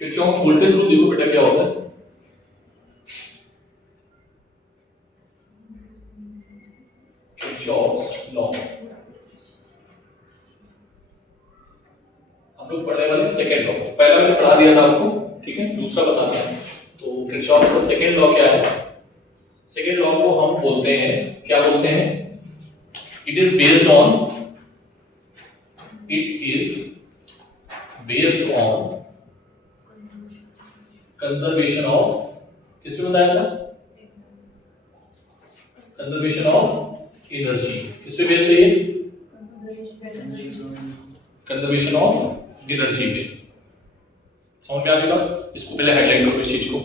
Kirchhoff voltage rule देखो बेटा क्या होता है। किरचॉफ्स लॉ हम लोग पढ़ने वाले सेकेंड लॉ, पहला मैंने पढ़ा दिया था आपको, ठीक है, दूसरा बताना है। तो किरचॉफ का सेकेंड लॉ क्या है? सेकेंड लॉ को हम बोलते हैं, क्या बोलते हैं? It is based on conservation of, किसने बताया था? Conservation of energy. किस पे बेस्ड है ये? कंजर्वेशन ऑफ एनर्जी पे। समझ में आ गया? इसको पहले हाईलाइट करो इस चीज को,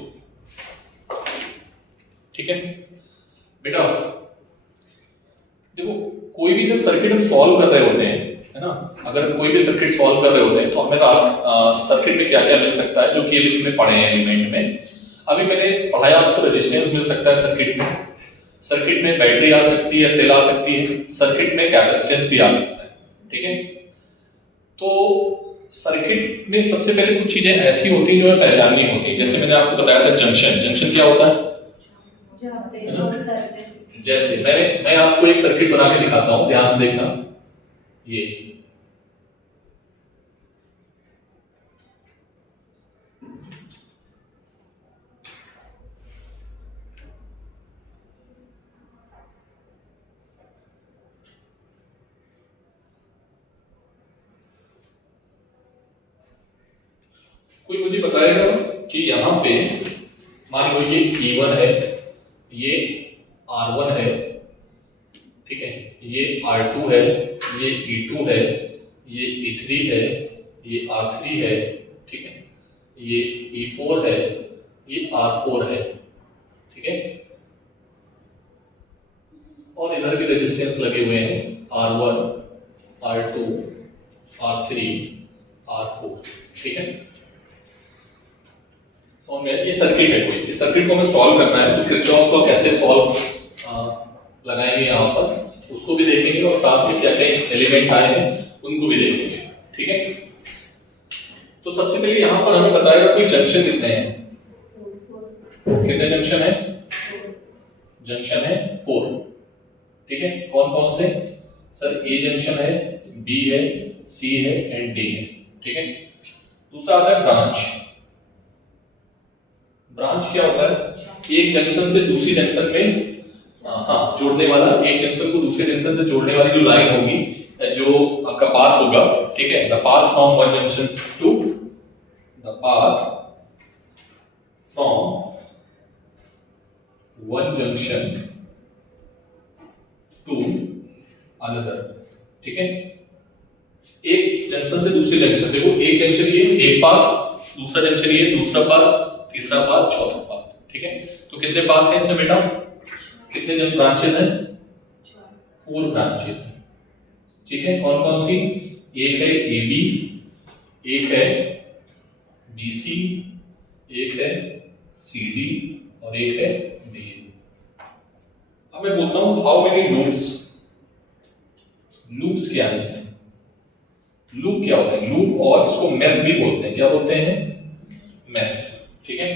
ठीक है बेटा। देखो कोई भी जब सर्किट हम सॉल्व कर रहे होते हैं, है ना, अगर कोई भी सर्किट सॉल्व कर रहे होते हैं तो हमें सर्किट में क्या क्या मिल सकता है, जो कि अभी में पढ़े हैं एलिमेंट में। अभी मैंने पढ़ाया आपको रेजिस्टेंस मिल सकता है सर्किट में, सर्किट में बैटरी आ सकती है, सेल आ सकती है, सर्किट में कैपेसिटेंस भी आ सकता है, ठीक है। तो सर्किट में सबसे पहले कुछ चीजें ऐसी होती हैं जो हमें पहचाननी होती है। जैसे मैंने आपको बताया था जंक्शन, जंक्शन क्या होता है ना? जैसे मैं आपको एक सर्किट बना के दिखाता हूं, ध्यान से देखना। ये कोई मुझे बताएगा कि यहाँ पे मान लो ये E1 है, ये R1 है, ठीक है, ये R2 है, ये E2 है, ये E3 है, ये R3 है, ठीक है, ये E4 है, ये R4 है, ठीक है, और इधर भी रेजिस्टेंस लगे हुए हैं R1, R2, R3, R4, ठीक है। समझ में? ये सर्किट है कोई, इस सर्किट को हमें सॉल्व करना है, तो किरचॉफ लॉ कैसे सॉल्व लगाएंगे यहाँ पर, उसको भी देखेंगे, और साथ में क्या क्या एलिमेंट आए हैं उनको भी देखेंगे, ठीक है। तो सबसे पहले यहाँ पर हमें बताएगा कोई जंक्शन कितने हैं, कितने जंक्शन है? जंक्शन है 4, ठीक है। कौन कौन से? सर ए जंक्शन है, बी है, सी है एंड डी है, ठीक है। दूसरा आता है ब्रांच। ब्रांच क्या होता है? एक जंक्शन से दूसरी जंक्शन में जोड़ने वाला, एक जंक्शन को दूसरे जंक्शन से जोड़ने वाली जो लाइन होगी, जो आपका पाथ होगा, ठीक है, the path from one junction to, the path from one junction to another, ठीक है। एक जंक्शन से दूसरे जंक्शन, देखो एक जंक्शन ये एक पाथ, दूसरा जंक्शन ये दूसरा पाथ, तीसरा पाथ, चौथा पाथ, ठीक है। तो कितने पाथ हैं इसमें बेटा? कितने जन ब्रांचेस हैं? 4 ब्रांचेस हैं, ठीक है। कौन कौन सी? एक है AB, एक है BC, एक है CD और एक है DA। अब मैं बोलता हूं हाउ मेनी लूप्स। लूप्स क्या है इसमें? लूप क्या होता है? लूप, और इसको मेस भी बोलते हैं, क्या बोलते हैं? मेस, ठीक है।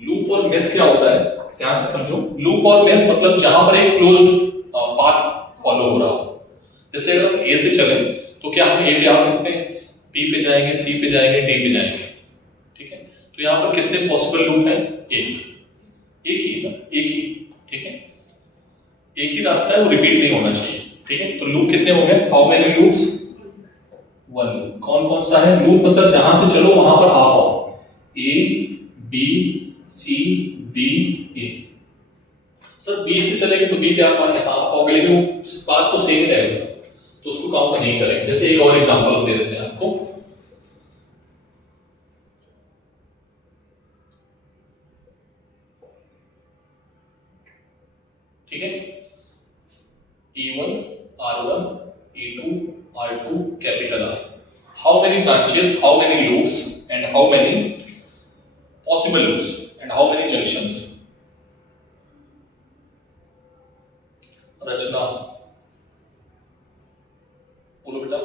लूप और मेस क्या होता है, ध्यान से समझो। लूप और मेस मतलब जहां पर एक क्लोज्ड पाथ फॉलो हो रहा हो। जैसे अगर हम ए से चले तो क्या हम ए पे आ सकते हैं, बी पे जाएंगे, सी पे जाएंगे, डी पे जाएंगे, ठीक है। तो यहाँ पर कितने पॉसिबल लूप हैं? एक ही ना, एक ही, ठीक है, एक ही रास्ता है, वो रिपीट नहीं होना चाहिए, ठीक है। तो लूप कितने हो गए? How many loops? 1 लूप। कौन कौन सा है? लूप मतलब जहां से चलो वहां पर आ पाओ, A B C D A. Sir B से चलेंगे तो बी पे आप हाँ पाओगे, लेकिन वो बात तो सेम रहेगा, तो उसको काउंट नहीं करेंगे। जैसे एक और एग्जांपल दे देते हैं आपको, ठीक है। E1 R1 E2 R2 capital R। How many branches, how many loops and how many possible loops and how many junctions? Rachna बोलो बेटा,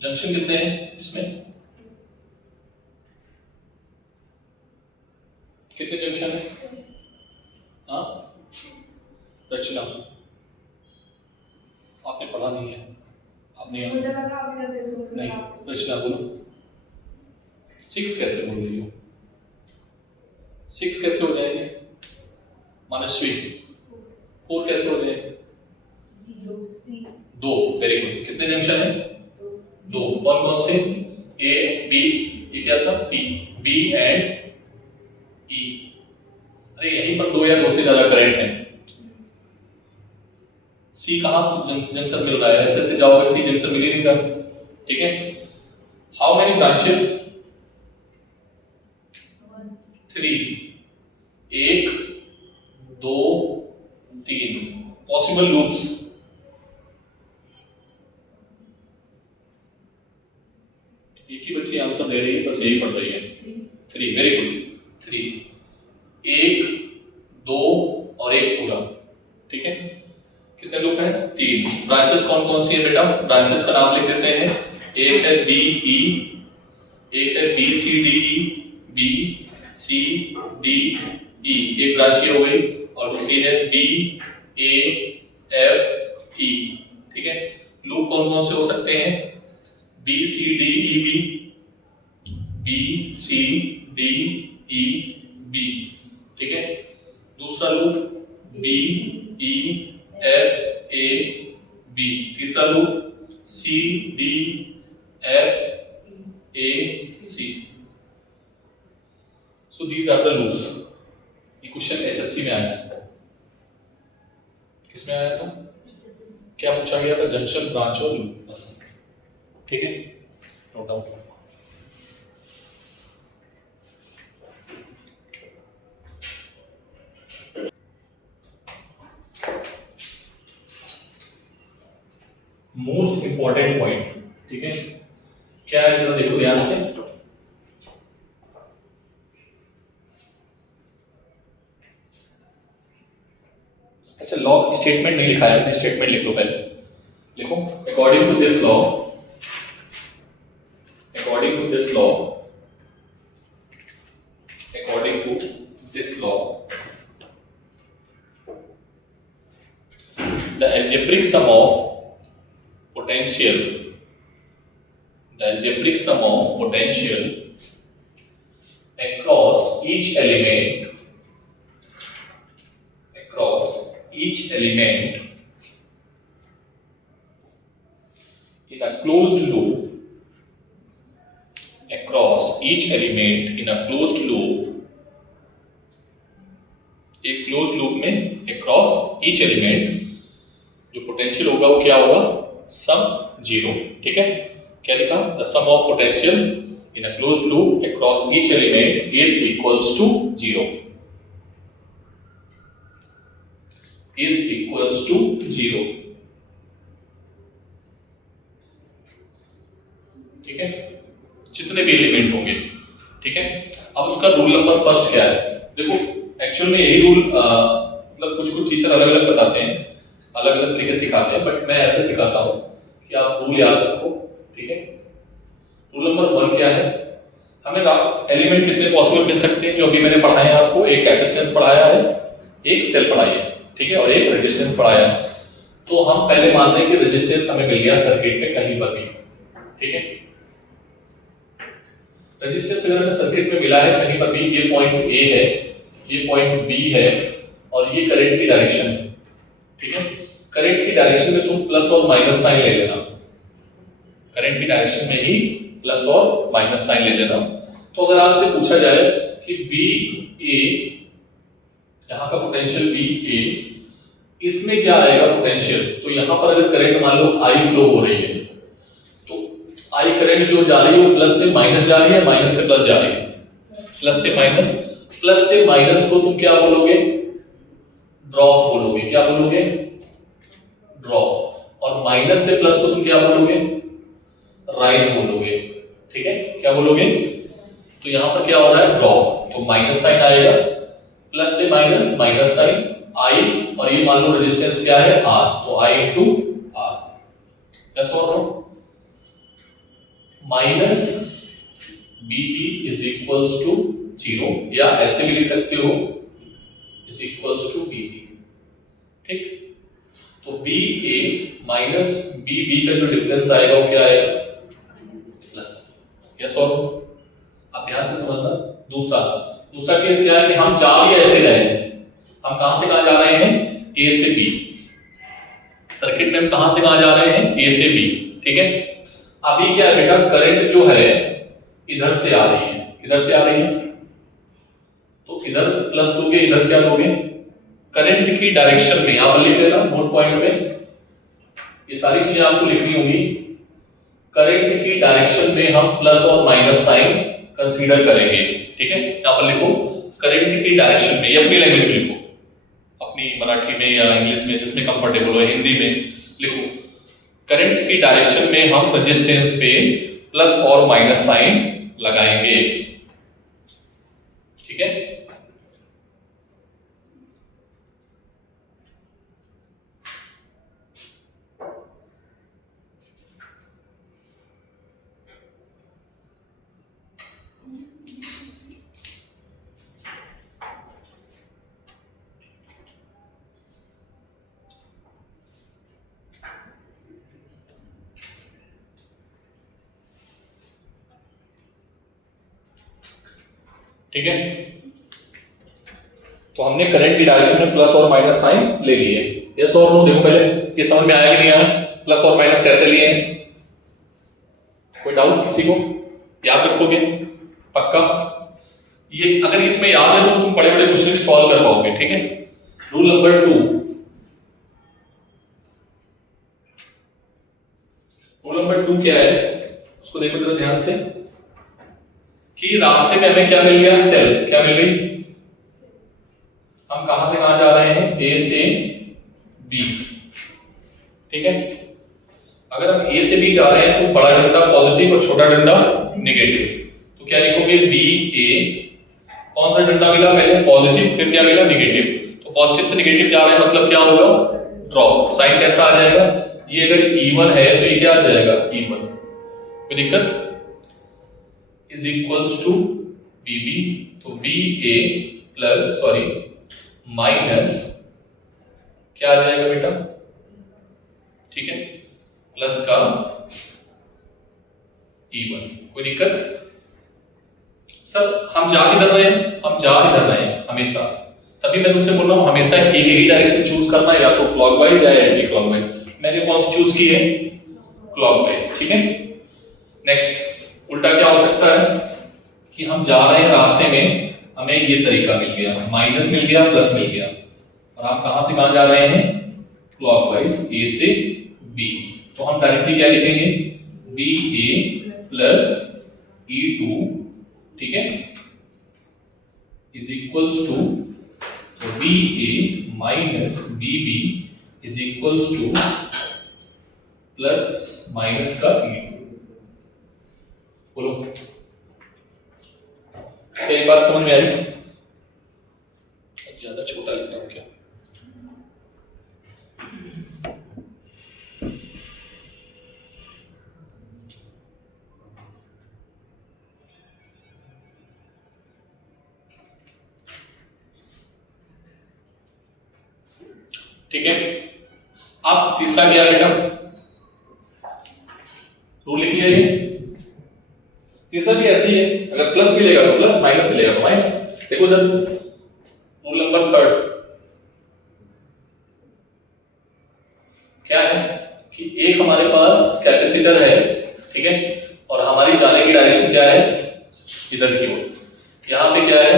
जंक्शन कितने हैं इसमें? कितने जंक्शन है? हाँ, रचना आपने पढ़ा नहीं है, आपने मुझे लगा आप इधर देखो। नहीं, रचना बोलो 6 कैसे बोल रही हो? 6 कैसे हो जाएंगे? मनस्वी 4 कैसे हो जाएंगे? 2। Very good. कितने जंक्शन है? 2। कौन कौन से? ए बी, ये क्या था? पी, बी एंड ई। अरे यहीं पर 2 या 2 से ज्यादा करंट है। सी कहाँ जंक्शन मिल रहा है? ऐसे ऐसे जाओगे सी जंक्शन मिल ही नहीं रहा। ठीक है, how many branches? 3। 1 2 3 possible loops. एक ही बच्ची आंसर दे रही है, बस यही पढ़ रही है। 3, वेरी गुड। 3 1 2 और 1 पूरा। ठीक है, कितने लूप हैं? 3। ब्रांचेस कौन कौन सी है बेटा? ब्रांचेस का नाम लिख देते हैं। एक है बी ई, एक है B C D E, B C D E, एक ब्रांच ये हो गई, और दूसरी है बी ए एफ ई। ठीक है, लूप कौन कौन से हो सकते हैं? B C D E B, B C D E B. ठीक है, दूसरा loop B E F A B. तीसरा loop C D F A C. So these are the loops. ये क्वेश्चन एचएससी में आया है। किसमें आया था? क्या पूछा गया था? जंक्शन, ब्रांच और लूप, बस। ठीक है, note down. Most important point, ठीक है, क्या है जरा देखो ध्यान से। अच्छा, लॉ स्टेटमेंट नहीं लिखा है मैंने, स्टेटमेंट लिख लो पहले। लिखो, according to this law, according to this law, according to this law, the algebraic sum of potential, the algebraic sum of potential across each element, across each element in a closed loop, across each element in a closed loop, एक close loop में across each element जो potential होगा वो क्या होगा? सम 0। ठीक है, क्या लिखा? the sum of potential in a closed loop across each element is equals to 0, is equals to 0। ठीक है, जितने भी एलिमेंट होंगे। ठीक है, अब उसका रूल नंबर फर्स्ट क्या है? देखो, एक्चुअल में यही रूल मतलब कुछ कुछ टीचर अलग अलग बताते हैं, अलग अलग तरीके से सिखाते हैं, बट मैं ऐसे सिखाता हूँ कि आप रूल याद रखो। ठीक है, रूल नंबर 1 क्या है? हमें एलिमेंट कितने पॉसिबल मिल सकते हैं? जो अभी मैंने पढ़ाया है आपको, एक कैपेसिटेंस पढ़ाया है, एक सेल पढ़ाई है, ठीक है, और एक रेजिस्टेंस पढ़ाया है। तो हम पहले मान रहे हैं कि रेजिस्टेंस हमें मिल गया सर्किट में कहीं पर भी। ठीक है, रेजिस्टेंस अगर हमें सर्किट में मिला है कहीं पर भी, ये पॉइंट ए है, ये पॉइंट बी है, और ये करंट की डायरेक्शन है। ठीक है, करंट की डायरेक्शन में तुम प्लस और माइनस साइन ले लेना, करंट की डायरेक्शन में ही प्लस और माइनस साइन ले लेना। तो अगर आपसे पूछा जाए कि बी ए, यहाँ का पोटेंशियल बी ए, इसमें क्या आएगा पोटेंशियल? तो यहाँ पर अगर करंट मान लो आई फ्लो हो रही है, आई करंट जो जा रही है वो प्लस से माइनस जा रही है, माइनस से प्लस जा रही है, प्लस से माइनस। प्लस से माइनस को तुम क्या बोलोगे? ड्रॉप बोलोगे। क्या बोलोगे? ड्रॉप। और माइनस से प्लस को तुम क्या बोलोगे? राइज बोलोगे। ठीक है, क्या बोलोगे? तो यहां पर क्या हो रहा है? ड्रॉप। तो माइनस साइन आएगा, प्लस से माइनस, माइनस साइन आई, और ये मान लो रेजिस्टेंस क्या है? आर, तो आई इंटू आर। यस और no? Minus B B is equals to 0, या ऐसे भी लिख सकते हो is equals to B B. ठीक, तो B A minus B B का जो डिफरेंस आएगा वो क्या आएगा, प्लस। यस और नो? आप ध्यान से समझना। दूसरा केस क्या है कि हम जा भी ऐसे रहे हैं, हम कहां से कहां जा रहे हैं, ए से बी। सर्किट में हम कहां से कहां जा रहे हैं, ए से बी। ठीक है, अभी क्या है बेटा, करंट जो है इधर से आ रही है, इधर से आ रही है, तो इधर प्लस दोगे, इधर क्या दोगे, करंट की डायरेक्शन में। यहां पर लिख लेना नोट पॉइंट में, ये सारी चीजें आपको लिखनी होगी। करंट की डायरेक्शन में हम प्लस और माइनस साइन कंसीडर करेंगे। ठीक है, यहां पर लिखो करंट की डायरेक्शन में, ये अपनी लैंग्वेज में लिखो, अपनी मराठी में या इंग्लिश में जिसमें कंफर्टेबल हो, हिंदी में लिखो। करंट की डायरेक्शन में हम रेजिस्टेंस पे प्लस और माइनस साइन लगाएंगे। ठीक है, ठीक है, तो हमने करंट की डायरेक्शन में प्लस और माइनस साइन ले लिए। यस और नो? देखो पहले ये समझ में आया कि नहीं आया, प्लस और माइनस कैसे लिए हैं? कोई डाउट किसी को? याद रखोगे पक्का? ये अगर ये तुम्हें याद है तो तुम बड़े बड़े क्वेश्चन भी सॉल्व कर पाओगे। ठीक है, रूल नंबर 2, रूल नंबर 2 क्या है उसको देखो जरा ध्यान से, कि रास्ते में हमें क्या मिल गया, सेल। क्या मिल गई? हम कहां से कहां जा रहे हैं, ए से बी। ठीक है, अगर हम ए से बी जा रहे हैं तो बड़ा डंडा पॉजिटिव और छोटा डंडा नेगेटिव, तो क्या लिखोगे, बी ए, कौन सा डंडा मिला पहले, पॉजिटिव, फिर क्या मिला, नेगेटिव। तो पॉजिटिव से नेगेटिव जा रहे हैं मतलब क्या होगा, ड्रॉप। साइन कैसा आ जाएगा, ये अगर E1 है तो ये क्या आ जाएगा, E1। कोई दिक्कत? Is equals to B B, तो B A plus sorry minus क्या आ जाएगा बेटा, ठीक है, प्लस का E1। कोई दिक्कत? सर हम जा किधर रहे हैं, हम जा इधर रहे हैं हमेशा, तभी मैं तुमसे बोल रहा हूं हमेशा एक ही डायरेक्शन चूज करना है, या तो क्लॉकवाइज या एंटी क्लॉकवाइज। मैंने कौन सी चूज की है, क्लॉकवाइज। ठीक है, नेक्स्ट उल्टा क्या हो सकता है कि हम जा रहे हैं रास्ते में, हमें ये तरीका मिल गया, माइनस मिल गया, प्लस मिल गया, और हम कहां से कहां जा रहे हैं, क्लॉकवाइज, ए से बी। तो हम डायरेक्टली क्या लिखेंगे, बी ए प्लस E2, ठीक है, इज इक्वल्स टू, तो B A minus B B is equals to plus minus का E2। बोलो क्या ये बात समझ में आ रही? ज्यादा छोटा लिखना हो क्या? ठीक है, अब तीसरा क्या बेटा, रूल लिख लिया। ये तीसरा भी ऐसे ही है, अगर प्लस मिलेगा तो प्लस, माइनस मिलेगा तो माइनस। देखो इधर रूल नंबर 3 क्या है कि एक हमारे पास कैपेसिटर है, ठीक है, और हमारी जाने की डायरेक्शन क्या है, इधर की ओर। यहां पे क्या है,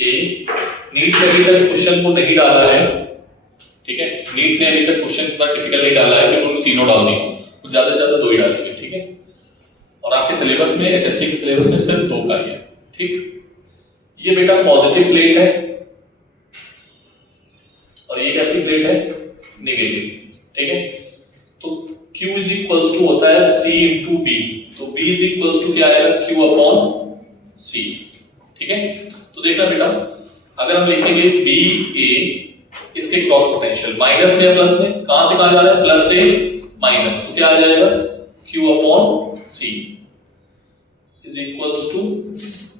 ए, नीट ने अभी तक क्वेश्चन को नहीं डाला है, ठीक है, नीट ने अभी तक क्वेश्चन पर टिपिकल नहीं डाला है कि वो तीनों डाल दी, कुछ ज्यादा से ज्यादा 2 ही डालेंगे। ठीक है, और आपके सिलेबस में, एचएससी के सिलेबस में सिर्फ 2 का ही है। ठीक, ये बेटा पॉजिटिव प्लेट है और ये कैसी प्लेट है, नेगेटिव। ठीक है, तो Q इज इक्वल्स टू होता है C इंटू B, तो B इज इक्वल्स टू क्या आएगा, Q अपॉन C। ठीक है, तो देखना बेटा, अगर हम लिखेंगे बी ए, इसके क्रॉस पोटेंशियल माइनस में या प्लस में, कहां से कहां जा रहा है, प्लस से माइनस, तो क्या आ जाएगा, Q upon C is equals to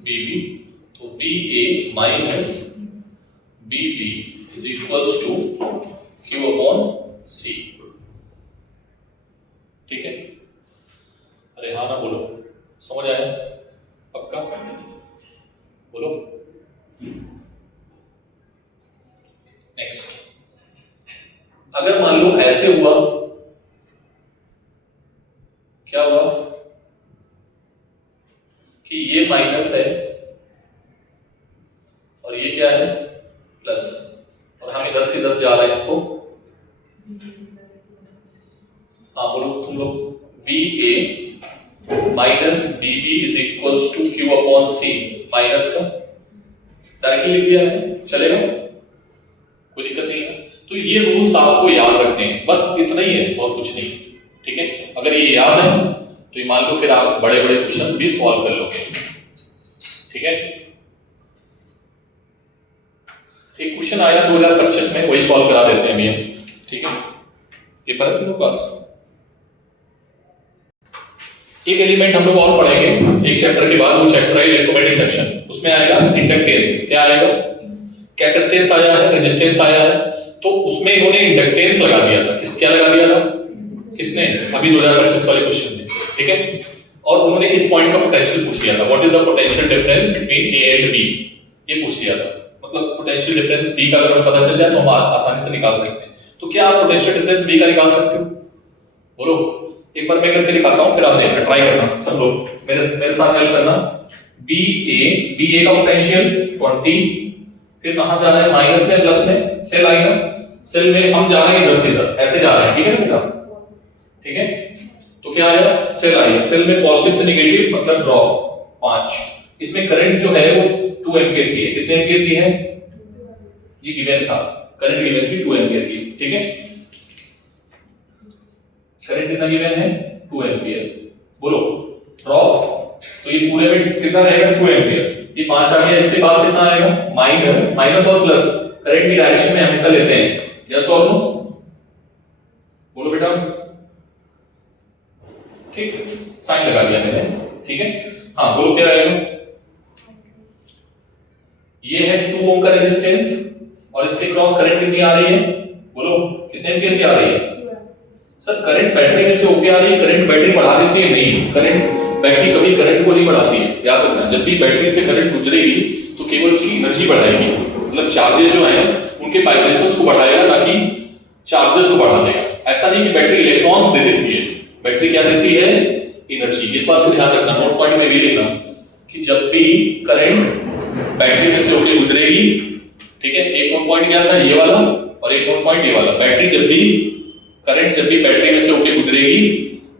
B B, तो B VA minus BB is equals to Q upon C। ठीक है, अरे हाँ ना बोलो, समझ आया? पक्का बोलो। नेक्स्ट, अगर मान लो ऐसे हुआ, क्या हुआ कि ये माइनस है और ये क्या है प्लस, और हम इधर से इधर जा रहे हैं, तो हाँ बोलो तुम लोग, VA minus BB is equals to Q upon C, minus का डायरेक्टली लिख दिया मैंने, चलेगा, कोई दिक्कत नहीं है। तो ये रूल्स आपको याद रखने हैं, बस इतना ही है और कुछ नहीं। ठीक है, अगर ये याद है तो ये मान लो फिर आप बड़े बड़े क्वेश्चन भी सॉल्व कर लोगे। ठीक है, एक क्वेश्चन आया 2025 में, वही सॉल्व करा देते हैं अभी हम। ठीक है, पेपर है तुम्हारे पास, एक एलिमेंट हम लोग और पढ़ेंगे एक चैप्टर के बाद, वो चैप्टर है इलेक्ट्रोमैग्नेटिक इंडक्शन। उसमें आएगा इंडक्टेंस, क्या आएगा, कैपेसिटेंस आया है, रेजिस्टेंस आया है, तो उसमें इन्होंने इंडक्टेंस लगा दिया था। क्या लगा दिया था, किसने, अभी 2025 वाले क्वेश्चन में। ठीक है, और उन्होंने इस पॉइंट का पोटेंशियल पूछ लिया था, what is the potential difference between A and B, ये पूछ लिया था। मतलब पोटेंशियल डिफरेंस बी का अगर हमें पता चल जाए तो हम आसानी से निकाल सकते हैं। तो क्या आप पोटेंशियल डिफरेंस बी का निकाल सकते हो, बोलो। एक बार मैं करके दिखाता हूं, फिर आप देखना, ट्राई करना सब लोग, मेरे साथ हेल्प करना। बी ए का पोटेंशियल 20, फिर कहां जा रहा है, माइनस में प्लस में, सेल आएगा, सेल में हम जा रहे हैं इधर से इधर, ऐसे जा रहे हैं। ठीक है ना बेटा, ठीक है, तो क्या आया, सेल आई है, सेल में पॉजिटिव से नेगेटिव मतलब ड्रॉप 5। इसमें करंट जो है वो 2 एम्पीयर की है, कितने एम्पीयर की है, ये गिवन था, करंट गिवन थी 2 एम्पीयर की। ठीक है, करंट कितना गिवन है, 2 एम्पीयर, बोलो ड्रॉप, तो ये पूरे में कितना रहेगा, 2 एम्पीयर, ये 5 आ गया, इसके पास कितना आएगा, माइनस, माइनस और प्लस करंट की डायरेक्शन में हमेशा लेते हैं, यस और नो, बोलो बेटा। ठीक, साइन लगा दिया मैंने। ठीक है, हाँ बोलो क्या आएगा, ये है 2 ओम का रेजिस्टेंस और इसके क्रॉस करंट कितनी आ रही है, बोलो कितने एम्पीयर की आ रही है। सर करंट बैटरी में से होके आ रही है, करंट बैटरी बढ़ा देती है, नहीं, करंट बैटरी कभी करंट को नहीं बढ़ाती है, याद रखना। जब भी बैटरी से करंट गुजरेगी तो केवल उसकी एनर्जी बढ़ाएगी, मतलब चार्जेस जो हैं उनके वाइब्रेशंस को बढ़ाएगा, ना कि चार्जेस को बढ़ा देगा। ऐसा नहीं कि बैटरी इलेक्ट्रॉन्स दे देती है, बैटरी क्या देती है, एनर्जी। इस बात को ध्यान रखना, नोट पॉइंट में भी लिखना कि जब भी करंट बैटरी में से होकर गुजरेगी, ठीक है, एक नोट पॉइंट क्या था, ये वाला, और एक नोट पॉइंट ये वाला, बैटरी जब भी करंट जब भी बैटरी में से होकर गुजरेगी,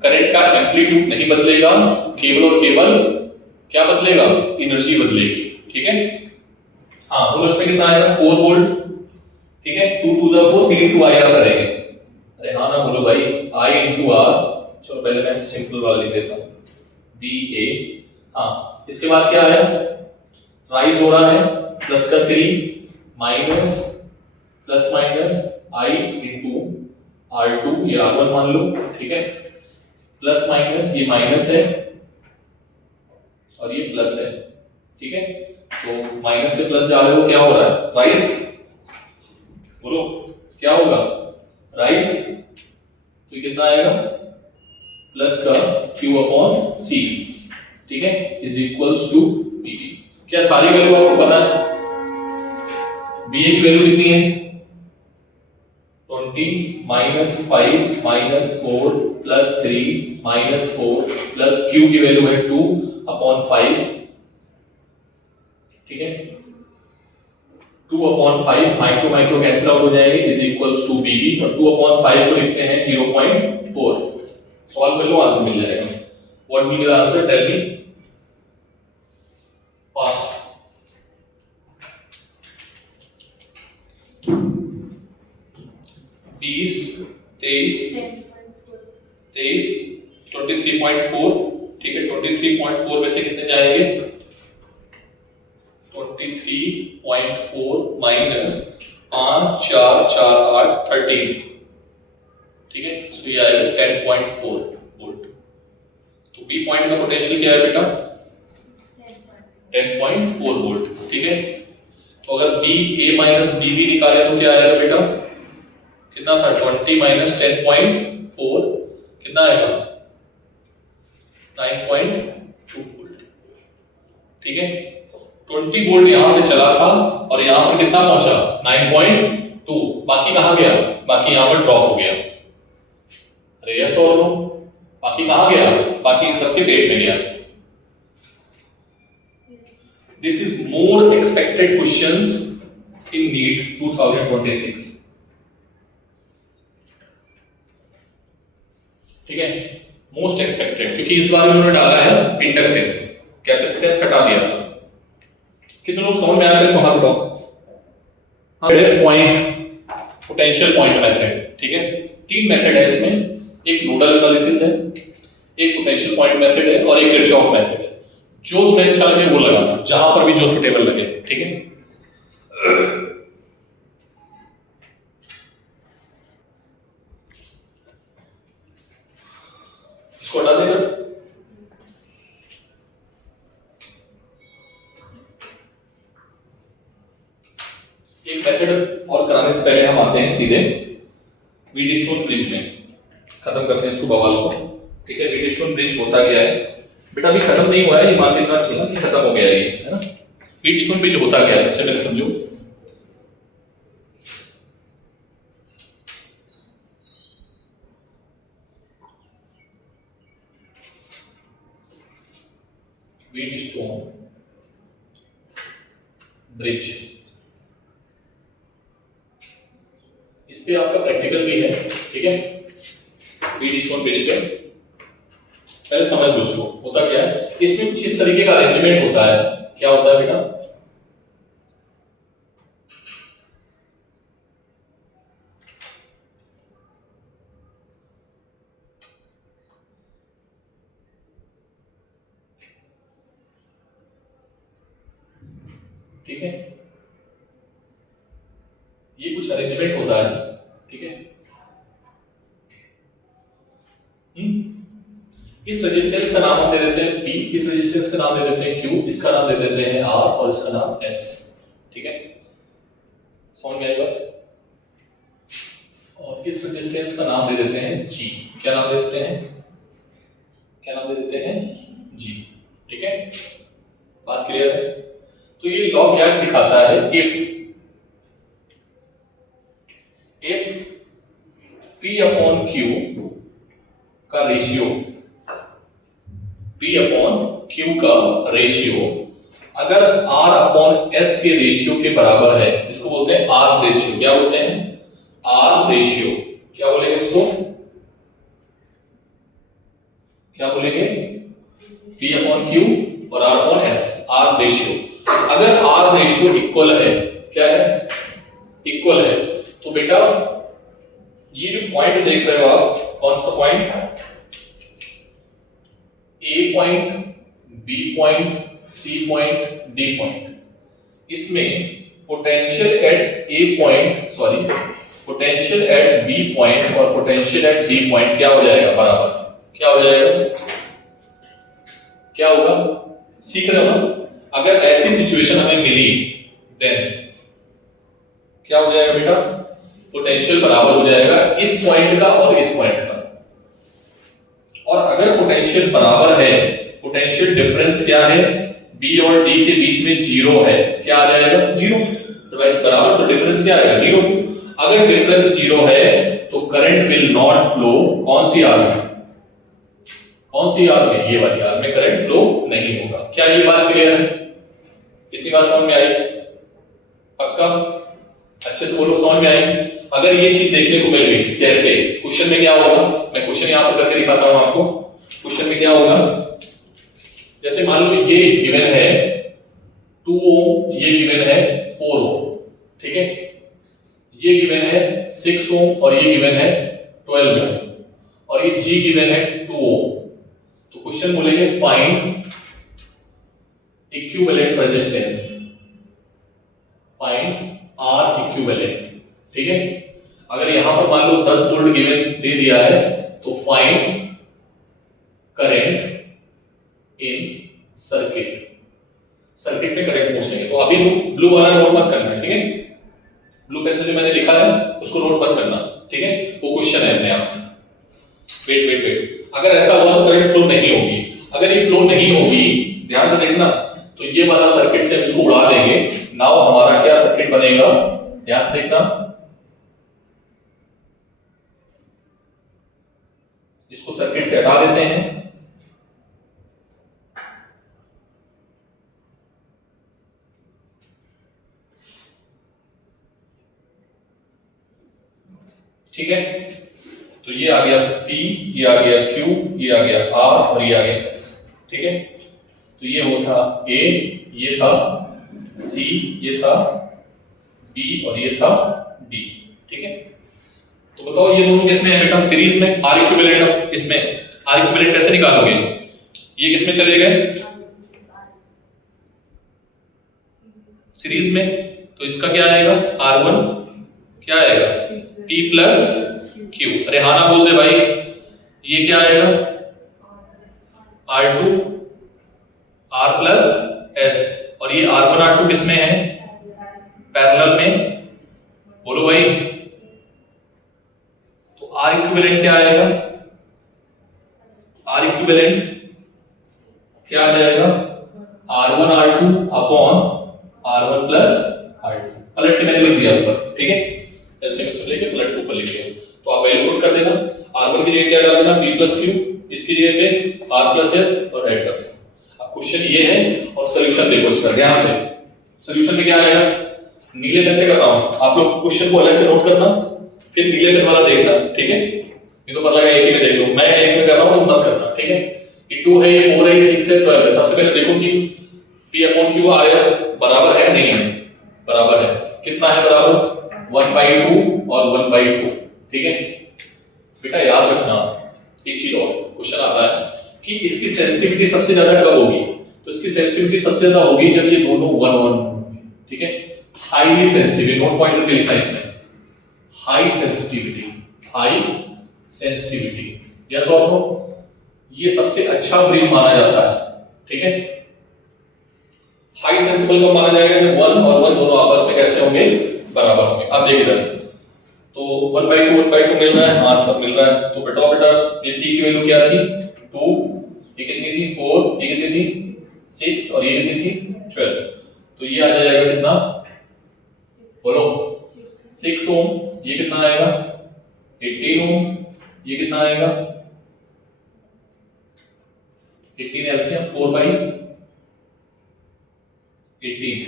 करंट का एम्पलीट्यूड नहीं बदलेगा, केवल और केवल क्या बदलेगा, एनर्जी बदलेगी। ठीक है, हाँ बोलो इसमें कितना आएगा, 4 वोल्ट। ठीक है, 2 to the 4 B into IR करेंगे, अरे हाँ ना बोलो भाई, I into R। चलो पहले मैं सिंपल वाला लिख देता हूँ, BA। हाँ, इसके बाद क्या आया, राइज हो रहा है, प्लस का 3 minus plus minus I into R2, ये R1 मान लो। ठीक है, प्लस माइनस, ये माइनस है और ये प्लस है। ठीक है, तो माइनस से प्लस जा रहे हो, क्या हो रहा है, राइज, बोलो क्या होगा, राइज, तो ये कितना आएगा, प्लस का Q अपॉन C। ठीक है, इज इक्वल्स टू BB। क्या सारी वैल्यू आपको पता है, BA की वैल्यू कितनी है, 20 minus 5 minus 4 plus 3 minus 4 plus Q की वैल्यू है 2 अपॉन 5। ठीक है, 2 upon 5 micro micro cancel out हो जाएंगे, इज इक्वल्स टू BB, और 2 अपॉन 5 को लिखते हैं 0.4। सॉल्व कर लो, आंसर मिल जाएगा। What will be the answer, tell me fast. 20 23 23 23.4। ठीक है, 23.4 में से कितने जाएंगे, 23.4 माइनस 5 4 4 8 13। ठीक है, सो ये आएगा 10.4 वोल्ट। तो बी पॉइंट का पोटेंशियल क्या है बेटा, 10.4 वोल्ट, ठीक है। तो अगर B A minus B B निकाले तो क्या आएगा बेटा, कितना था 20 माइनस 10.4 कितना आएगा 9.2 वोल्ट, ठीक है। 20 वोल्ट यहां से चला था और यहां पर कितना पहुंचा 9.2, बाकी कहां गया, बाकी यहां पर ड्रॉप हो गया। अरे यस और नो, बाकी कहां गया, बाकी इन सबके पेट में गया। This is more expected questions in NEET 2026, ठीक है, मोस्ट एक्सपेक्टेड, क्योंकि इस बार उन्होंने डाला है इंडक्टेंस, कैपेसिटेंस हटा दिया था। कितने लोग समझ में आ गए तो हाथ उठाओ। हाँ, पॉइंट पोटेंशियल पॉइंट मेथड, ठीक है। 3 मेथड है इसमें, एक नोडल एनालिसिस है, एक पोटेंशियल पॉइंट मेथड है और एक किरचॉफ मेथड है। जो तुम्हें अच्छा लगे वो लगाना, जहां पर भी जो सुटेबल लगे, ठीक है। इसको हटा देना। एक मेथड और कराने से पहले हम आते हैं सीधे व्हीटस्टोन ब्रिज में, खत्म करते हैं इसको बवाल को, ठीक है। व्हीटस्टोन ब्रिज होता क्या है बेटा, अभी खत्म नहीं हुआ है, ये मान के इतना चला कि खत्म हो गया ये, है ना। व्हीटस्टोन ब्रिज होता क्या है सबसे पहले समझो। व्हीटस्टोन ब्रिज, इस पे आपका प्रैक्टिकल भी है, ठीक है। व्हीटस्टोन ब्रिज पे पहले समझ लो उसको, होता क्या है, इसमें कुछ इस तरीके का अरेंजमेंट होता है। क्या होता है बेटा, ठीक है, ये कुछ अरेंजमेंट होता है, ठीक है। इस रेजिस्टेंस का नाम हम दे देते हैं P, इस रेजिस्टेंस का नाम दे देते हैं Q, इसका नाम दे देते हैं R और इसका नाम S, ठीक है। समझ में आई बात। और इस रेजिस्टेंस का नाम दे देते हैं G, क्या नाम दे देते हैं, क्या नाम दे देते हैं G, ठीक है। बात क्लियर है। तो ये लॉ क्या सिखाता है, इफ P अपॉन Q का रेशियो, P अपॉन Q का रेशियो अगर R अपॉन S के रेशियो के बराबर है, इसको बोलते हैं R रेशियो। क्या बोलते हैं, R रेशियो। क्या बोलेंगे इसको, क्या बोलेंगे, P अपॉन Q और R upon S, R ratio. अगर R रेशियो इक्वल है, क्या है, इक्वल है, तो बेटा ये जो पॉइंट देख रहे हो आप, कौन सा point, A point, B point, C point, D point, इसमें potential at A point, sorry potential at B point और पोटेंशियल एट D पॉइंट क्या हो जाएगा, बराबर। क्या हो जाएगा, क्या होगा, सीख रहे हो ना। अगर ऐसी सिचुएशन हमें मिली देन क्या हो जाएगा बेटा, पोटेंशियल बराबर हो जाएगा इस पॉइंट का और इस पॉइंट का। और अगर पोटेंशियल बराबर है, पोटेंशियल डिफरेंस क्या है, B और D के बीच में 0 है, क्या आ जाएगा 0, बराबर, तो डिफरेंस क्या आएगा 0। अगर डिफरेंस 0 है तो करंट विल नॉट फ्लो, कौन सी आर में, कौन सी आर में, ये वाली आर में करंट फ्लो नहीं होगा। क्या ये बात क्लियर है, इतनी बात समझ में आई, पक्का, अच्छे से बोलो, समझ में आई। अगर ये चीज देखने को मिल गई, जैसे क्वेश्चन में क्या होगा, मैं क्वेश्चन यहां पर करके दिखाता हूं आपको। क्वेश्चन में क्या होगा, जैसे मान लो ये गिवन है 2 ओम, ये गिवन है 4 ओम, ठीक है, ये गिवन है 6 ओम और ये गिवन है 12 ओम, और ये G गिवन है 2 ओम। तो क्वेश्चन बोलेंगे find equivalent resistance, find R equivalent, ठीक है। अगर यहां पर मान लो 10 वोल्ट गिवन दे दिया है तो find current in circuit. Circuit में करंट पूछ लेंगे। तो अभी तो ब्लू वाला नोट मत करना है, ठीक है? ब्लू पेन से जो मैंने लिखा है उसको नोट मत करना, ठीक है? वो क्वेश्चन है अपने आप में। वेट, अगर ऐसा हुआ तो करंट फ्लो नहीं होगी। अगर ये फ्लो नहीं होगी, ध्यान से देखना, तो ये वाला सर्किट से हम इसको उड़ा देंगे। नाउ हमारा क्या सर्किट बनेगा, ध्यान से देखना, इसको सर्किट से हटा देते हैं। ठीक है, तो ये आ गया P, ये आ गया Q, ये आ गया R और ये आ गया S। ठीक है, तो ये वो था A, ये था C, ये था B और ये था D। ठीक है, तो बताओ ये दोनों किसमें है बेटा? सीरीज में। R इक्विवेलेंट इसमें, R इक्विवेलेंट कैसे निकालोगे? ये किसमें चले गए? सीरीज में। तो इसका क्या आएगा? R1 क्या आएगा? P plus Q। अरे हाँ ना बोल दे भाई। ये क्या आएगा? R2 R plus S। और ये R1 R2 किसमें है? पैरेलल में। बोलो भाई। तो R इक्विवेलेंट क्या आएगा? R इक्विवेलेंट क्या आ जाएगा? R1 R2 upon R1 plus R2। पलट के मैंने लिख दिया ऊपर, ठीक है? ऐसे में से लेके पलट के ऊपर लिख दिया। तो आप वैल्यू पुट कर देना। R1 की जगह क्या डाल देना? P प्लस Q, इसकी जगह पे R प्लस S और ऐड कर देना। अब क्वेश्चन ये है और सॉल्यूशन देखो इसका ध्यान से। सॉल्यूशन में क्या आएगा? नीले पेन से कर रहा हूं, आप लोग क्वेश्चन को अलग से नोट करना, फिर नीले पेन वाला देखना, ठीक है? ये तो पता लगा एक ही में देख लो, मैं एक में कर रहा हूं, तुम मत करना, ठीक है? ये 2 है, ये 4 है, ये 6 है, 12 है। सबसे पहले देखो कि P अपॉन Q RS बराबर है नहीं है? बराबर है। कितना है बराबर? 1/2 और 1/2। ठीक है बेटा, याद रखना एक चीज और, क्वेश्चन आता है कि इसकी सेंसिटिविटी सबसे ज्यादा कब होगी? तो इसकी सेंसिटिविटी सबसे ज्यादा होगी जब ये दोनों 1/1। ठीक है, हाईली सेंसिटिव, नोट पॉइंटर पे लिखा है इसमें, high sensitivity, high sensitivity. Yes और नो? ये सबसे अच्छा ब्रिज माना जाता है, ठीक है? हाई सेंसिबल को माना जाएगा जब 1 और 1 दोनों आपस में कैसे होंगे? बराबर होंगे। अब देख इधर, तो 1/2 मिल रहा है, हाँ सब मिल रहा है। तो बताओ बेटा, ये T की वैल्यू क्या थी? 2, ये कितनी थी? 4, ये कितनी थी? 6 और ये कितनी थी? 12। तो ये आ जाएगा कितना? बोलो 6 ओम। ये कितना आएगा? 18 ओम। ये कितना आएगा? 18 एलसीएम 4/18,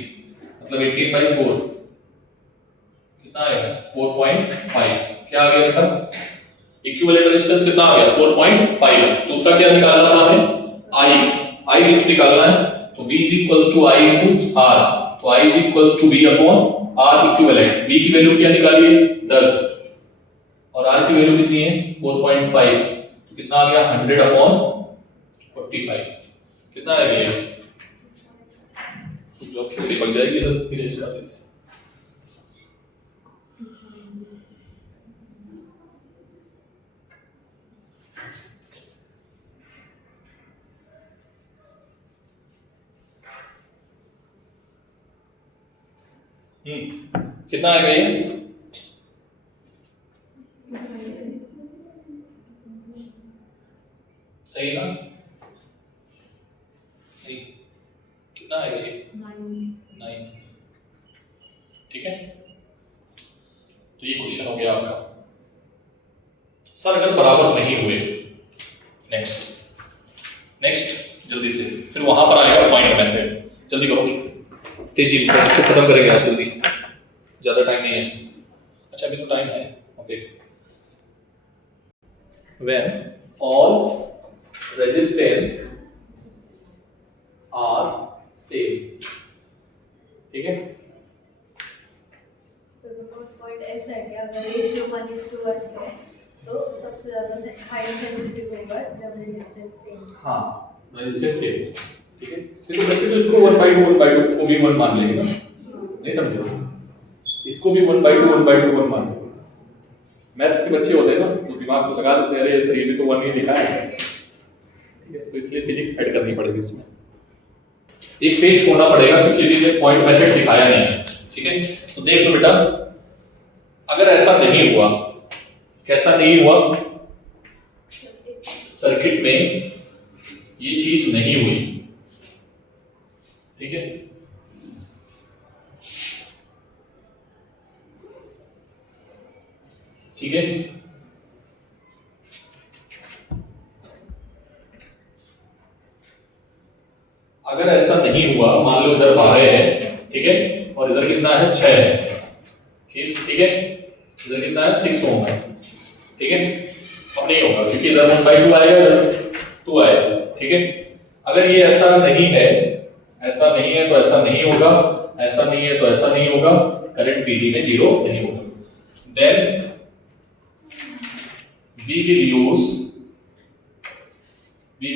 मतलब 18/4 कितना आएगा? 4.5। क्या आ गया बेटा? इक्विवेलेंट रेजिस्टेंस कितना आ गया? 4.5। दूसरा क्या निकालना था हमें? I निकालना है। तो V is equals to I into R। तो I is equals to V upon R equivalent. V की वैल्यू क्या निकाली है? 10 और R की वैल्यू कितनी है? 4.5। तो कितना आ गया? 100 upon 45। कितना आएगा ये? जो खिचड़ी पक जाएगी तो धीरे से आ देते हैं। कितना आएगा ये? सही ना? नहीं, कितना आएगा ये? 9। ठीक है, तो ये क्वेश्चन हो गया आपका। सर अगर बराबर नहीं हुए, नेक्स्ट जल्दी से, फिर वहां पर आएगा पॉइंट मेथड। जल्दी करो, तेजी तो खत्म करेंगे आज जल्दी, ज्यादा टाइम नहीं है। अच्छा अभी तो टाइम है, okay. When all resistance R same, ठीक है? पॉइंट ऐसा है कि अगर रेशियो 1:1 है तो सबसे ज्यादा हाई सेंसिटिव होगा जब रेजिस्टेंस सेम। हाँ, रेजिस्टेंस सेम, ठीक है? तो बच्चे तो इसको 1/2 को भी 1 मान लेंगे ना, नहीं समझे? इसको भी 1/2 मान लेंगे। मैथ्स के बच्चे होते हैं ना, तो दिमाग को लगा देते हैं, अरे सर ये तो 1 ही लिखा है, ठीक है? तो इसलिए फिजिक्स ऐड करनी पड़ेगी इसमें। एक पेज छोड़ना पड़ेगा क्योंकि अभी पॉइंट मेथड सिखाया नहीं है, ठीक है। तो देख लो बेटा, अगर ऐसा नहीं हुआ, कैसा नहीं हुआ, सर्किट में ये चीज नहीं हुई, ठीक है, ठीक है। अगर ऐसा नहीं हुआ, मान लो इधर 12 है, ठीक है, और इधर कितना है 6 है, ठीक है, इधर कितना है 6 ओम है, ठीक है। अब नहीं होगा क्योंकि इधर 1/2 आएगा, इधर 2 आएगा, ठीक है। अगर ये ऐसा नहीं है, ऐसा नहीं है तो ऐसा नहीं होगा, ऐसा नहीं है तो ऐसा नहीं होगा, करंट पीडी में 0 नहीं होगा। Then we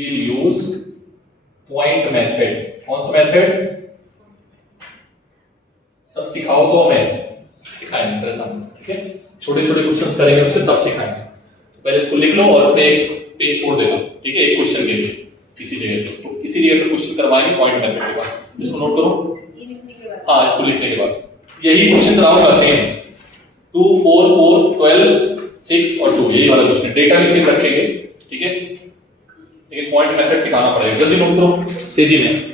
will use point method। कौन सा मेथड? सब सिखाओ तो हमें सिखाएंगे तेरे सामने, ठीक है। छोटे छोटे क्वेश्चंस करेंगे उससे, तब सिखाएंगे। तो पहले इसको लिख लो और इसमें एक पेज छोड़ देना, ठीक है, एक क्वेश्चन के लिए किसी जगह पे, तो किसी जगह पे क्वेश्चन करवाएंगे पॉइंट मेथड के बाद। इसको नोट करो, ये लिखने के बाद, हाँ, इसको लिखने के बाद यही क्वेश्चन कराऊंगा, सेम 2 4 4 12 6 और 2, यही वाला क्वेश्चन, डेटा भी सेम रखेंगे, ठीक है। लेकिन पॉइंट मेथड सिखाना पड़ेगा, जल्दी नोट करो तेजी में।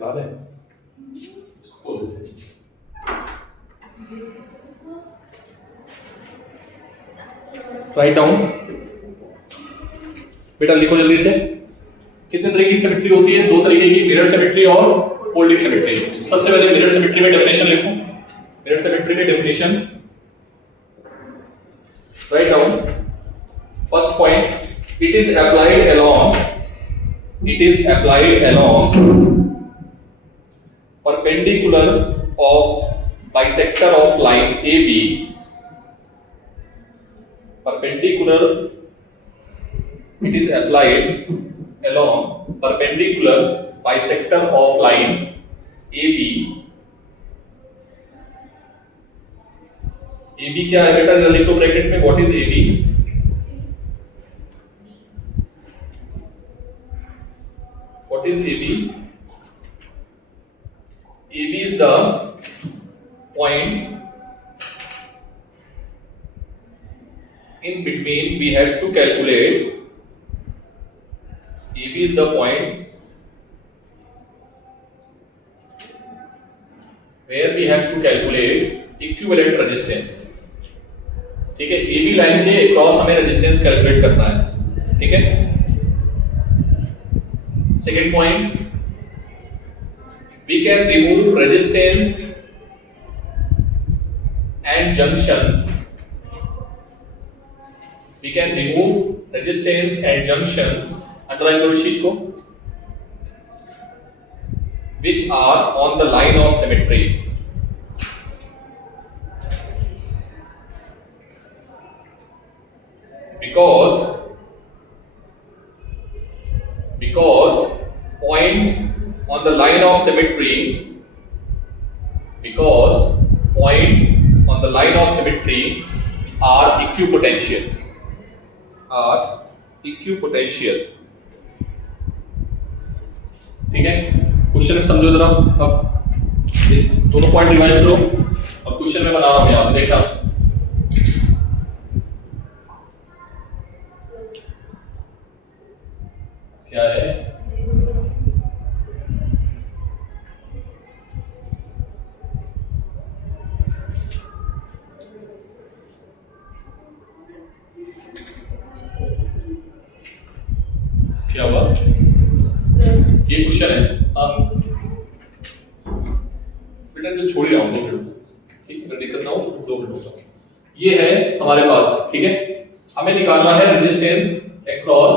बढ़ा दें, इसको खोल दें। राइट डाउन बेटा, लिखो जल्दी से। कितने तरीके की सिमेट्री होती है? 2 तरीके की, मिरर सिमेट्री और फोल्डिंग सिमेट्री। सबसे पहले मिरर सिमेट्री में डेफिनेशन लिखो। मिरर सिमेट्री में definitions, write down. First point, it is applied along perpendicular of bisector of line AB, it is applied along perpendicular bisector of line AB। AB क्या है बेटा, जरा लिखो ब्रैकेट में, what is AB? What is AB? AB is the point in between we have to calculate, AB is the point where we have to calculate equivalent resistance, ठीक है। AB line के across हमें resistance calculate करना है, ठीक है। Second point, we can remove resistance and junctions, we can remove resistance and junctions, underline करो इस चीज को, which are on the line of symmetry, because points on the line of symmetry, are equipotential, ठीक है। Question समझो जरा, अब दोनों पॉइंट रिवाइज करो। अब क्वेश्चन में बना रहा हूं, यहाँ देखा क्या है, क्या हुआ, ये क्वेश्चन है। हाँ बेटा, जो छोड़ ही रहा हूँ 2 मिनट, ठीक है, अगर दिक्कत ना हो 2 मिनट होगा। ये है हमारे पास, ठीक है। हमें निकालना है रेजिस्टेंस अक्रॉस,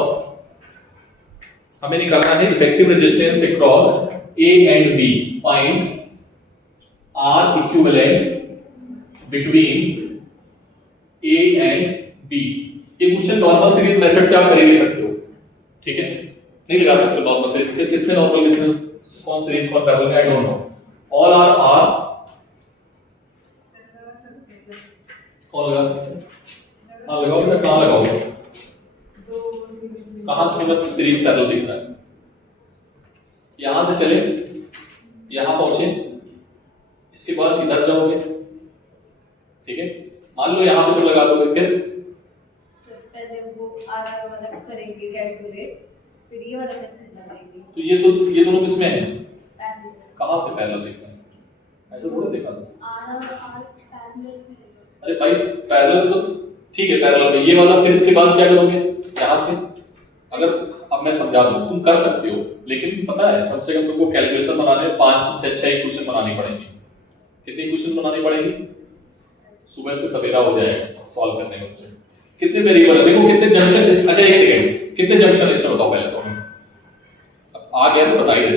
हमें निकालना है effective resistance across A and B, find R equivalent between A and B। ये क्वेश्चन नॉर्मल सीरीज मेथड से आप कर ही नहीं सकते हो, ठीक है। नहीं लगा सकते नॉर्मल सीरीज। किसमें नॉर्मल, किसमें कौन सीरीज कौन पैरेलल में, I don't know. All are कौन लगा सकते हैं? हाँ लगाओ बेटा, कहाँ लगाओगे, कहाँ से तुम्हें सीरीज पैरेलल दिख रहा है? यहां से चले, यहां पहुंचे, इसके बाद इधर जाओगे, ठीक है। मान लो यहां पे तुम लगा दोगे, फिर पहले वो आर वाला करेंगे कैलकुलेट, फिर ये वाला मेथड लगाएंगे। तो ये दोनों किसमें है? पैरेलल। कहाँ से पैरेलल दिख रहा है? ऐसे थोड़ा देखा था। आर और आर पैरेलल में। अरे भाई पैरेलल तो ठीक है, पैरेलल में ये वाला, फिर इसके बाद क्या करोगे यहाँ से? अगर अब मैं समझा दूं, तुम कर सकते हो, लेकिन पता है कम से कम तुमको कैलकुलेशन बनाने में 5 से 6 इक्वेशन बनानी पड़ेंगी। कितनी इक्वेशन बनानी पड़ेगी? सुबह से सवेरा हो जाएगा सॉल्व करने में। कितने वेरिएबल है देखो, कितने जंक्शन, अच्छा एक सेकंड, कितने जंक्शन है इसमें बताओ पहले तो। अब आ गया तो बताइए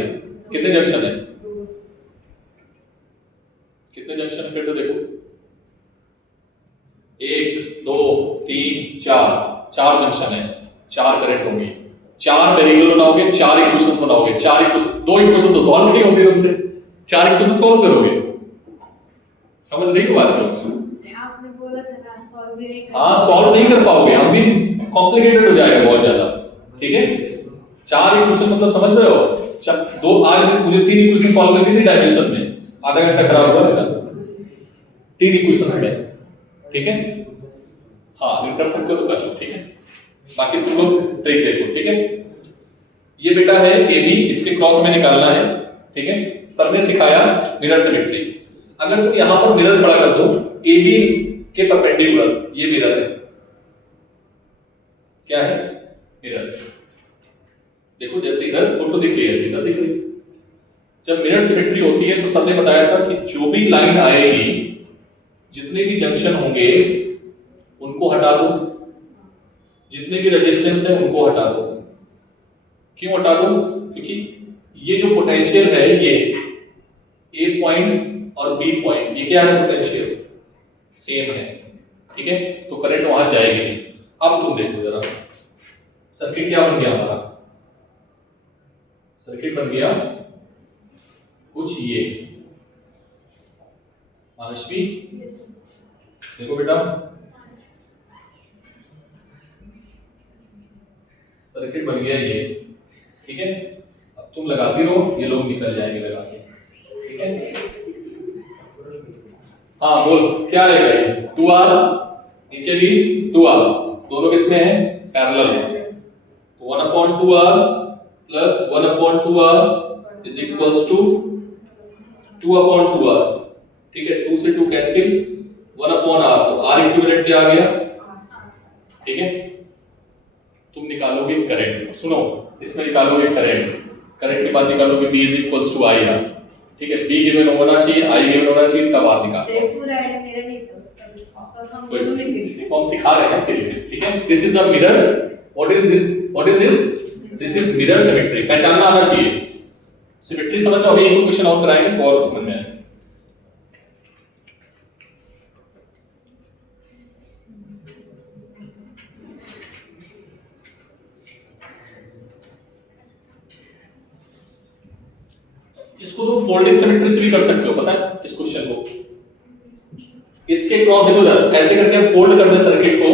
कितने जंक्शन है, कितने जंक्शन फिर से देखो, 1 2 3 4 जंक्शन है, 4 करंट होंगे, 4 वेरिएबल बनाओगे, 4 इक्वेशन बनाओगे, 4 इक्वेशन, 2 इक्वेशन तो सॉल्व नहीं होती तुमसे, 4 इक्वेशन सॉल्व करोगे। समझ रही हो बात को? आपने बोला था ना सॉल्व भी नहीं कर। हाँ सॉल्व नहीं कर पाओगे, हम भी कॉम्प्लिकेटेड हो जाएगा बहुत ज्यादा, ठीक है। 4 इक्वेशन मतलब समझ रहे हो, दो आज मुझे 3 इक्वेशन सॉल्व करनी थी डायमेंशन में, आधा घंटा खराब हुआ मेरा 3 इक्वेशंस में, ठीक है। हाँ अगर कर सकते हो तो कर लो, ठीक है। बाकी तुम लोग ट्रिक देखो, ठीक है। ये बेटा है ए बी, इसके क्रॉस में निकालना है, ठीक है। सर ने सिखाया मिरर सिमेट्री। अगर तुम यहां पर मिरर खड़ा कर दो ए बी के परपेंडिकुलर, ये मिरर है, क्या है? मिरर। देखो जैसे इधर फोटो दिख रही है, ऐसे इधर दिख रही है। जब मिरर सिमेट्री होती है तो सर ने बताया था कि जो भी लाइन आएगी, जितने भी जंक्शन होंगे उनको हटा दो, जितने भी रेजिस्टेंस है उनको हटा दो। क्यों हटा दो? क्योंकि ये जो पोटेंशियल है, ये ए पॉइंट और बी पॉइंट, ये क्या है? पोटेंशियल सेम है, ठीक है। तो करंट वहां जाएगी। अब तुम देखो जरा, सर्किट क्या बन गया हमारा? सर्किट बन गया कुछ ये, मानसवी देखो बेटा, सर्किट बन गया ये, ठीक है। अब तुम लगाती रहो, ये लोग निकल जाएंगे लगा के, ठीक है। हाँ बोल क्या रहेगा ये? 2R, नीचे भी 2R, दोनों किसमें है? पैरेलल है। तो 1/2R plus 1/2R is equals to 2/2R, ठीक है। 2 से 2 कैंसिल, 1/R, तो R इक्विवेलेंट क्या आ गया? ठीक है। तुम निकालोगे करंट, सुनो इसमें निकालोगे करंट, करंट के बाद निकालोगे B is equals to IR, ठीक है। B गिवन होना चाहिए, I गिवन होना चाहिए, तब R निकालो। पूरा आइडिया मेरा नहीं था उसका भी, तो हम दोनों में थे। तो हम सिखा रहे हैं इसीलिए, ठीक है। This is the mirror, what is this, what is this? This is mirror symmetry, पहचानना आना चाहिए। सिमेट्री समझ लो, अभी एक क्वेश्चन और कराएंगे तो और समझ में आएगा। इसको तुम फोल्डिंग सिमेट्री से भी कर सकते हो, पता है इस क्वेश्चन को। इसके क्रॉस देखो जरा, ऐसे करके हम फोल्ड करते हैं सर्किट को,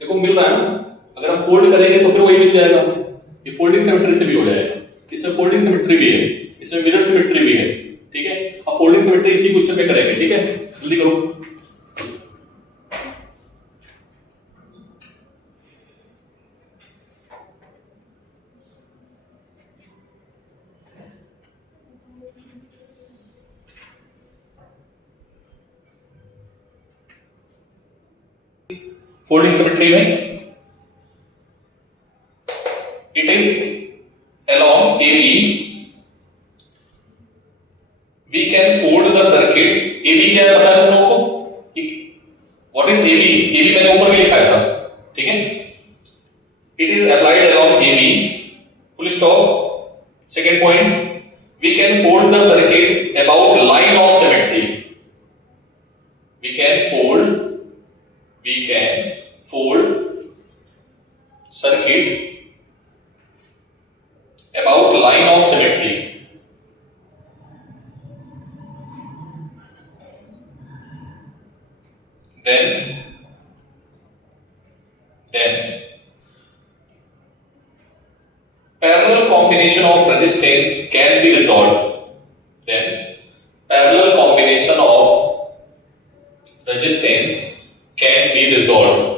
देखो मिल रहा है ना। अगर हम फोल्ड करेंगे तो फिर वही मिल जाएगा, ये फोल्डिंग सिमेट्री से भी हो जाएगा। इसमें फोल्डिंग सिमेट्री भी है, इसमें मिरर सिमेट्री भी है, ठीक है। अब फोल्डिंग सिमेट्री इसी क्वेश्चन में करेंगे, ठीक है। जल्दी करो। फोल्डिंग सिमेट्री में it is along AB, we can fold the circuit। AB क्या है पता है तुम लोगों को? What is AB? AB मैंने ऊपर भी लिखाया था, ठीक है। It is applied along AB, full stop. Second point, we can fold the circuit about line of symmetry। we can fold circuit about line of symmetry. Then parallel combination of resistance can be resolved. Then parallel combination of resistance can be resolved.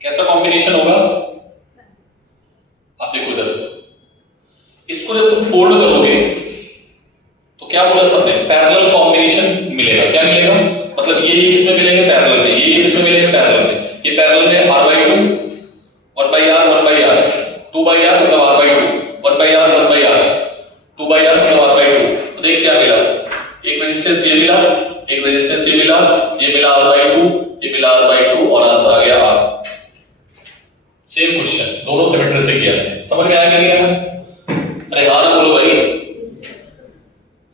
कैसा combination होगा? आप देखो इधर, इसको जब तुम fold करोगे तो क्या बोला सबने? पैरेलल कॉम्बिनेशन मिलेगा। क्या मिलेगा? मतलब ये किसमें मिलेंगे? पैरेलल में। ये किसमें मिलेंगे? पैरेलल में। ये पैरेलल में r/2 1/r 1/r 2/r मतलब r/2 1/r 1/r 2/r मतलब r/2। तो देख क्या मिला? एक रेजिस्टेंस ये मिला, एक रेजिस्टेंस ये मिला, ये मिला r/2, ये मिला r/2 और आंसर आ गया r। सेम क्वेश्चन, दोनों सिमेट्री से किया। समझ में आया क्या नहीं आया? अरे हाँ ना बोलो भाई।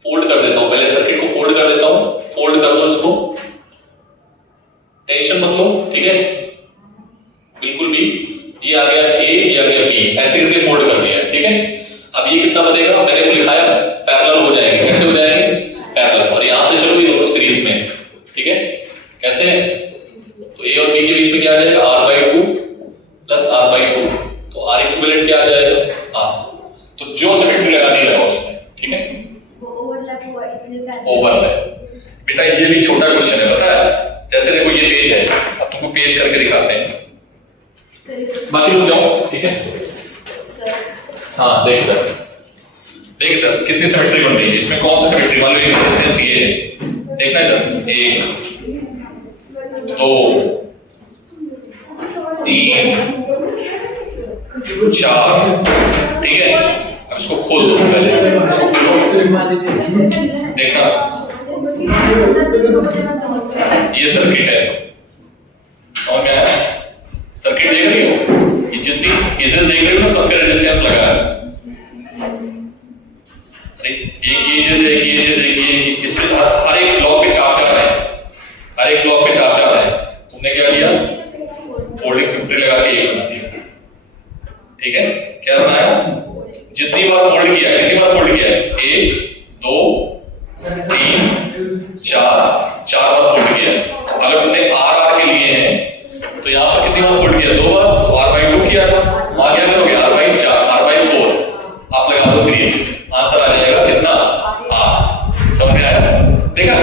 फोल्ड कर देता हूं, पहले सर्किट को फोल्ड कर देता हूं। फोल्ड कर दो इसको, टेंशन मत लो, ठीक है? बिल्कुल भी। ये आ गया A, ये आ गया B, ऐसे करके फोल्ड कर दिया, ठीक है? अब ये कितना बनेगा? मैंने को लिखाया पैरेलल हो जाएंगे। कैसे हो जाएंगे? पैरेलल। और यहां से चलो ये दोनों सीरीज में, ठीक है? कैसे? तो A और B के बीच में क्या आ जाएगा? r/2 plus r/2। तो R इक्विवेलेंट क्या आ जाएगा? R। तो जो सिमेट्री लगानी लगा उसमें, ठीक है? वो ओवरलैप हुआ इसलिए ओवरलैप। बेटा ये भी छोटा क्वेश्चन है, पता है? जैसे देखो ये पेज है, अब तुमको पेज करके दिखाते हैं। बाकी लोग जाओ, ठीक है? हाँ देख इधर, देख इधर कितनी सिमेट्री बन रही है। इसमें कौन सी सिमेट्री? मान लो ये रेजिस्टेंस ये है, देखना इधर। 1 2 3 4, ठीक है? अब इसको खोल दो, पहले इसको खोलो, देखना ये सर्किट है। और क्या है? सर्किट देख रही हो? ये जितनी एजेस देख रही हो ना, सब पे रेजिस्टेंस लगा है। अरे एक ये एजेस है, एक ये एजेस है, एक ये, इसमें हर एक ब्लॉक पे 4-4 है, हर एक ब्लॉक पे 4-4 है। तुमने क्या किया? फोल्डिंग सिमेट्री लगा के ये बना दिया, ठीक है? क्या बनाया? जितनी बार फोल्ड किया, कितनी बार फोल्ड किया? 1 2 3 4 बार फोल्ड किया। अगर तुमने r के लिए है तो यहाँ पर कितनी बार फोल्ड किया? 2 बार। तो r/2 किया था, वहां क्या करोगे? r/4 r/4 आप लगा दो सीरीज, आंसर आ जाएगा कितना? r। समझ में आया? देखा?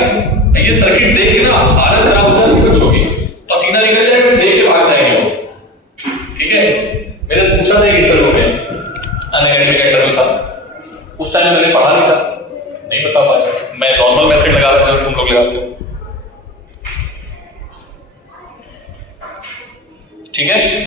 ये सर्किट देख के ना हालत खराब हो जाती है बच्चों की, पसीना निकल जाएगा, देख के भाग जाएंगे वो, ठीक है? मैंने पूछा था इंटरव्यू में, अनअकैडमी का इंटरव्यू था, उस टाइम मैंने पढ़ा नहीं था, नहीं बता पाया। मैं नॉर्मल मेथड लगा रहा था, तुम लोग लगाते हो, ठीक है?